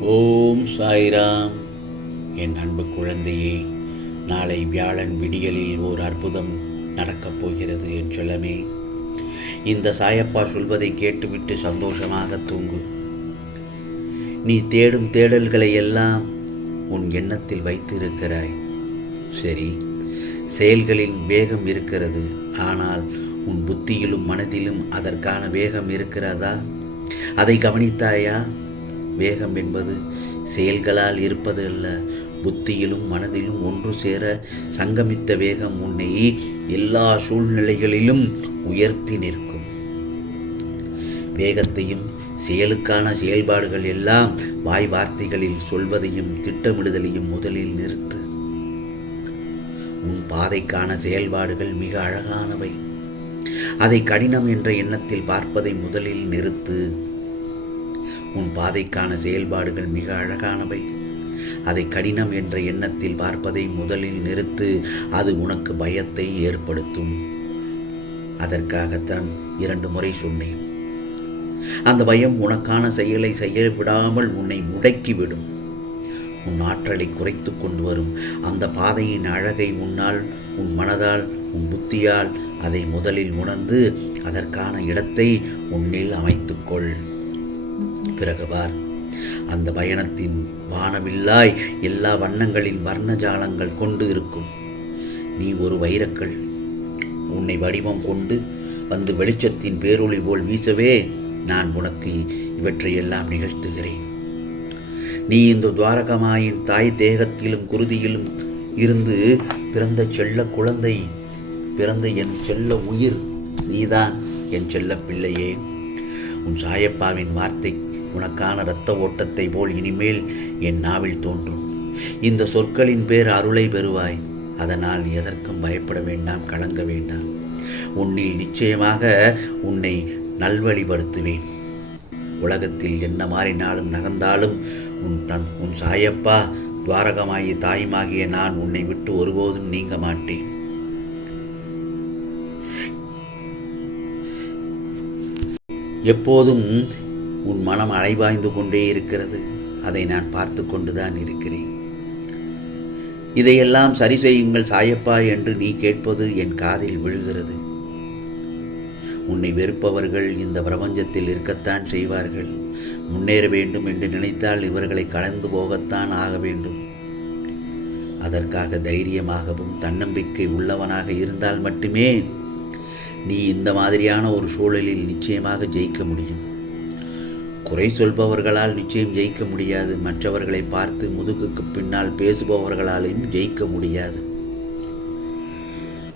ஓம் சாய்ராம். என் அன்பு குழந்தையே நாளை வியாழன் விடியலில் ஓர் அற்புதம் நடக்கப் போகிறது என் சொல்லமே. இந்த சாயப்பா சொல்வதை கேட்டுவிட்டு சந்தோஷமாக தூங்கு. நீ தேடும் தேடல்களை எல்லாம் உன் எண்ணத்தில் வைத்திருக்கிறாய். சரி செயல்களில் வேகம் இருக்கிறது ஆனால் உன் புத்தியிலும் மனதிலும் அதற்கான வேகம் இருக்கிறதா? அதை கவனித்தாயா? வேகம் என்பது செயல்களால் இருப்பது அல்ல. புத்தியிலும் மனதிலும் ஒன்று சேர சங்கமித்த வேகம் உன்னை எல்லா சூழ்நிலைகளிலும் உயர்த்தி நிற்கும். வேகத்தையும் செயலுக்கான செயல்பாடுகள் எல்லாம் வாய் வார்த்தைகளில் சொல்வதையும் திட்டமிடுதலையும் முதலில் நிறுத்து. உன் பாதைக்கான செயல்பாடுகள் மிக அழகானவை. அதை கடினம் என்ற எண்ணத்தில் பார்ப்பதை முதலில் நிறுத்து. உன் பாதைக்கான செயல்பாடுகள் மிக அழகானவை. அதை கடினம் என்ற எண்ணத்தில் பார்ப்பதை முதலில் நிறுத்து அது உனக்கு பயத்தை ஏற்படுத்தும். அதற்காகத்தான் இரண்டு முறை சொன்னேன். அந்த பயம் உனக்கான செயலை செய்ய விடாமல் உன்னை முடக்கிவிடும். உன் ஆற்றலை குறைத்து கொண்டு வரும் அந்த பாதையின் அழகை உன்னால் உன் மனதால் உன் புத்தியால் அதை முதலில் உணர்ந்து அதற்கான இடத்தை உன்னில் அமைத்துக்கொள் பிறகுவார். அந்த பயணத்தின் வானமில்லாய் எல்லா வண்ணங்களின் வர்ணஜாலங்கள் கொண்டு இருக்கும். நீ ஒரு வைரக்கல். உன்னை வடிவம் கொண்டு வந்து வெளிச்சத்தின் பேரொளி போல் வீசவே நான் உனக்கு இவற்றையெல்லாம் நிகழ்த்துகிறேன். நீ இந்த துவாரகமாயின் தாய் தேகத்திலும் குருதியிலும் இருந்து பிறந்த செல்ல குழந்தை பிறந்த என் செல்ல உயிர் நீதான் என் செல்ல பிள்ளையே. உன் சாயப்பாவின் வார்த்தை உனக்கான இரத்த ஓட்டத்தை போல் இனிமேல் என் நாவில் தோன்றும். இந்த சொற்களின் பேர் அருளை பெறுவாய். அதனால் எதற்கும் பயப்பட வேண்டாம் கலங்க வேண்டாம். உன்னில் நிச்சயமாக உன்னை நல்வழிப்படுத்துவேன். உலகத்தில் என்ன மாறினாலும் நகர்ந்தாலும் உன் தன் உன் சாயப்பா துவாரகமாகிய தாயுமாகிய நான் உன்னை விட்டு ஒருபோதும் நீங்க மாட்டேன். எப்போதும் உன் மனம் அலைவாய்ந்து கொண்டே இருக்கிறது. அதை நான் பார்த்து கொண்டுதான் இருக்கிறேன். இதையெல்லாம் சரி செய்யுங்கள் சாயப்பா என்று நீ கேட்பது என் காதில் விழுகிறது. உன்னை வெறுப்பவர்கள் இந்த பிரபஞ்சத்தில் இருக்கத்தான் செய்வார்கள். முன்னேற வேண்டும் என்று நினைத்தால் இவர்களை கலந்து போகத்தான் ஆக வேண்டும். அதற்காக தைரியமாகவும் தன்னம்பிக்கை உள்ளவனாக இருந்தால் மட்டுமே நீ இந்த மாதிரியான ஒரு சூழலில் நிச்சயமாக ஜெயிக்க முடியும். குறை சொல்பவர்களால் நிச்சயம் ஜெயிக்க முடியாது. மற்றவர்களை பார்த்து முதுகுக்கு பின்னால் பேசுபவர்களாலையும் ஜெயிக்க முடியாது.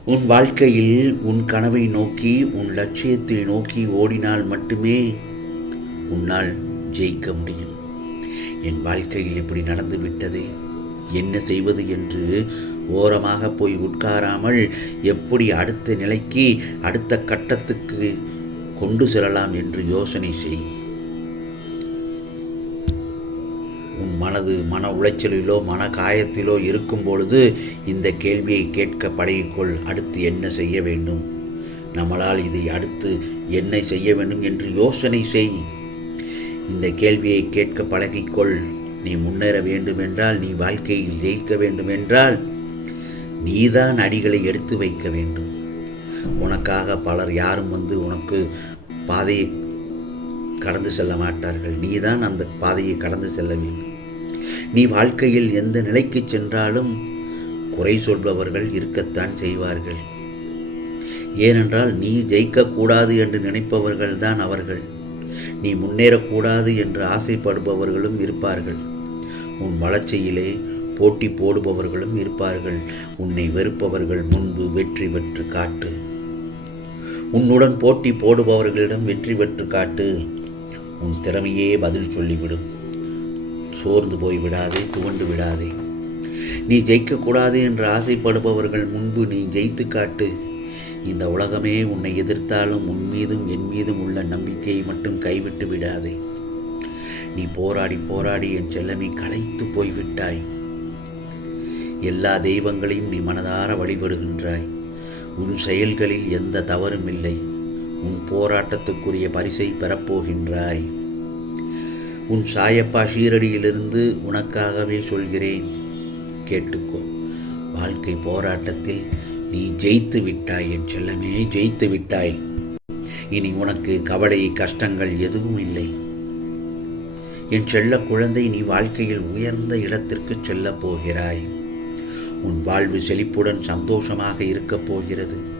உன் வாழ்க்கையில் உன் கனவை நோக்கி உன் லட்சியத்தை நோக்கி ஓடினால் மட்டுமே உன்னால் ஜெயிக்க முடியும். என் வாழ்க்கையில் இப்படி நடந்து விட்டதே. என்ன செய்வது என்று ஓரமாக போய் உட்காராமல் எப்படி அடுத்த நிலைக்கு அடுத்த கட்டத்துக்கு கொண்டு செல்லலாம் என்று யோசனை செய். மனது மன உளைச்சலிலோ மன காயத்திலோ இருக்கும் பொழுது இந்த கேள்வியை கேட்க பழகிக்கொள். அடுத்து என்ன செய்ய வேண்டும்? நம்மளால் இதை அடுத்து என்ன செய்ய வேண்டும் என்று யோசனை செய். இந்த கேள்வியை கேட்க பழகிக்கொள். நீ முன்னேற வேண்டுமென்றால் நீ வாழ்க்கையில் ஜெயிக்க வேண்டுமென்றால் நீதான் அடிகளை எடுத்து வைக்க வேண்டும். உனக்காக பலர் யாரும் வந்து உனக்கு பாதையை கடந்து செல்ல மாட்டார்கள். நீதான் அந்த பாதையை கடந்து செல்ல வேண்டும். நீ வாழ்க்கையில் எந்த நிலைக்கு சென்றாலும் குறை சொல்பவர்கள் இருக்கத்தான் செய்வார்கள். ஏனென்றால் நீ ஜெயிக்கக்கூடாது என்று நினைப்பவர்கள்தான் அவர்கள். நீ முன்னேறக்கூடாது என்று ஆசைப்படுபவர்களும் இருப்பார்கள். உன் வளர்ச்சியிலே போட்டி போடுபவர்களும் இருப்பார்கள். உன்னை வெறுப்பவர்கள் முன்பு வெற்றி பெற்று காட்டு. உன்னுடன் போட்டி போடுபவர்களிடம் வெற்றி பெற்று காட்டு. உன் திறமையே பதில் சொல்லிவிடும். சோர்ந்து போய் விடாதே துவண்டு விடாதே. நீ ஜெயிக்கக்கூடாது என்று ஆசைப்படுபவர்கள் முன்பு நீ ஜெயித்து காட்டு. இந்த உலகமே உன்னை எதிர்த்தாலும் உன் மீதும் என் மீதும் உள்ள நம்பிக்கையை மட்டும் கைவிட்டு விடாதே. நீ போராடி போராடி என் செல்லமே களைத்து போய்விட்டாய் எல்லா தெய்வங்களையும் நீ மனதார வழிபடுகின்றாய். உன் செயல்களில் எந்த தவறும் இல்லை. உன் போராட்டத்துக்குரிய பரிசை பெறப்போகின்றாய். உன் சாயப்பா ஷீரடியிலிருந்து உனக்காகவே சொல்கிறேன். கேட்டுக்கோ. வாழ்க்கை போராட்டத்தில் நீ ஜெயித்து விட்டாய் என் செல்லமே ஜெயித்து விட்டாய். இனி உனக்கு கவலை கஷ்டங்கள் எதுவும் இல்லை. என் செல்ல குழந்தை நீ வாழ்க்கையில் உயர்ந்த இடத்திற்கு செல்லப் போகிறாய். உன் வாழ்வு செழிப்புடன் சந்தோஷமாக இருக்கப் போகிறது.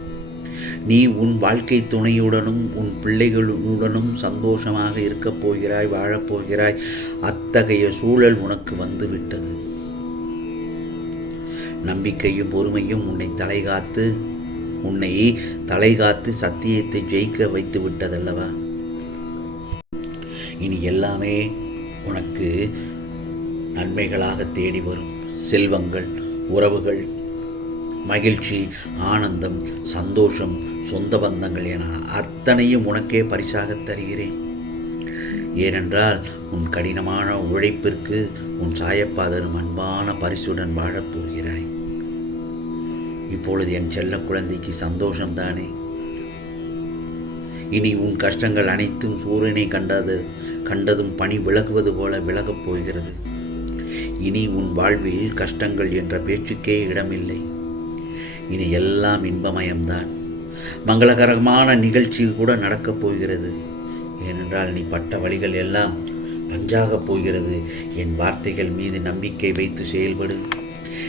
நீ உன் வாழ்க்கை துணையுடனும் உன் பிள்ளைகளுடனும் சந்தோஷமாக இருக்கப் போகிறாய் வாழப்போகிறாய் அத்தகைய சூழல் உனக்கு வந்துவிட்டது. நம்பிக்கையும் பொறுமையும் உன்னை தலைகாத்து உன்னை தலைகாத்து சத்தியத்தை ஜெயிக்க வைத்து விட்டதல்லவா? இனி எல்லாமே உனக்கு நன்மைகளாக தேடி வரும். செல்வங்கள் உறவுகள் மகிழ்ச்சி ஆனந்தம் சந்தோஷம் சொந்த பந்தங்கள் என அத்தனையும் உனக்கே பரிசாக தருகிறேன். ஏனென்றால் உன் கடினமான உழைப்பிற்கு உன் சாயப்பாதரும் அன்பான பரிசுடன் வாழப்போகிறாய் இப்பொழுது என் செல்ல குழந்தைக்கு சந்தோஷம்தானே இனி உன் கஷ்டங்கள் அனைத்தும் சூரியனை கண்டது கண்டதும் பனி விலகுவது போல விலகப் போகிறது. இனி உன் வாழ்வில் கஷ்டங்கள் என்ற பேச்சுக்கே இடமில்லை. இனி எல்லாம் இன்பமயம்தான். மங்களகரமான நிகழ்ச்சி கூட நடக்கப் போகிறது. ஏனென்றால் நீ பட்ட வழிகள் எல்லாம் பஞ்சாகப் போகிறது. என் வார்த்தைகள் மீது நம்பிக்கை வைத்து செயல்படு.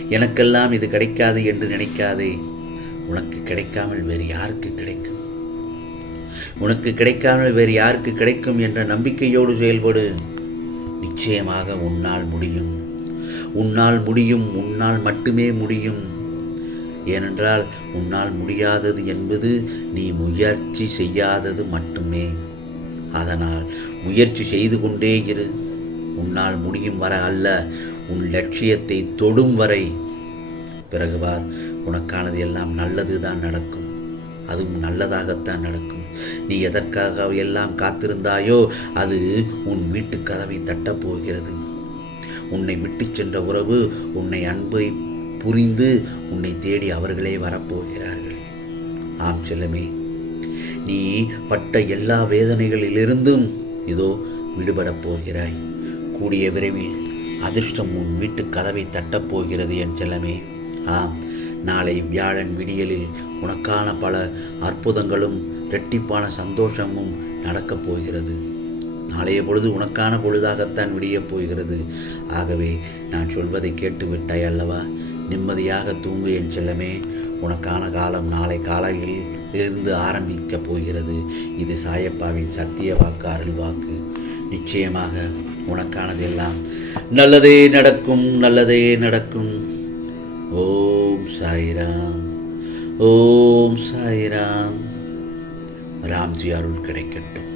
எனக்கெல்லாம் இது கிடைக்காது என்று நினைக்காதே. உனக்கு கிடைக்காமல் வேறு யாருக்கு கிடைக்கும்? உனக்கு கிடைக்காமல் வேறு யாருக்கு கிடைக்கும் என்ற நம்பிக்கையோடு செயல்படு. நிச்சயமாக உன்னால் முடியும். உன்னால் முடியும் உன்னால் மட்டுமே முடியும். ஏனென்றால் உன்னால் முடியாதது என்பது நீ முயற்சி செய்யாதது மட்டுமே. அதனால் முயற்சி செய்து கொண்டே இரு. உன்னால் முடியும் வர அல்ல உன் லட்சியத்தை தொடும் வரை. பிறகு பார் உனக்கானது எல்லாம் நல்லது தான் நடக்கும். அதுவும் நல்லதாகத்தான் நடக்கும். நீ எதற்காக எல்லாம் காத்திருந்தாயோ அது உன் வீட்டு கதவை தட்டப் போகிறது. உன்னை விட்டுச் சென்ற உறவு உன்னை அன்பை புரிந்து உன்னை தேடி அவர்களே வரப்போகிறார்கள். ஆம் செல்லமே நீ பட்ட எல்லா வேதனைகளிலிருந்தும் இதோ விடுபடப் போகிறாய். கூடிய விரைவில் அதிர்ஷ்டம் உன் வீட்டு கதவை தட்டப்போகிறது என் செல்லமே. ஆம் நாளை வியாழன் விடியலில் உனக்கான பல அற்புதங்களும் இரட்டிப்பான சந்தோஷமும் நடக்கப் போகிறது. நாளைய பொழுது உனக்கான பொழுதாகத்தான் விடியப் போகிறது. ஆகவே நான் சொல்வதை கேட்டு விட்டாய் அல்லவா? நிம்மதியாக தூங்கு என் செல்லமே. உனக்கான காலம் நாளை காலையில் இருந்து ஆரம்பிக்கப் போகிறது. இது சாயப்பாவின் சத்திய வாக்கு அருள் வாக்கு. நிச்சயமாக உனக்கானதெல்லாம் நல்லதே நடக்கும் நல்லதே நடக்கும். ஓம் சாய்ராம் ஓம் சாய்ராம். ராம்ஜி அருள் கிடைக்கட்டும்.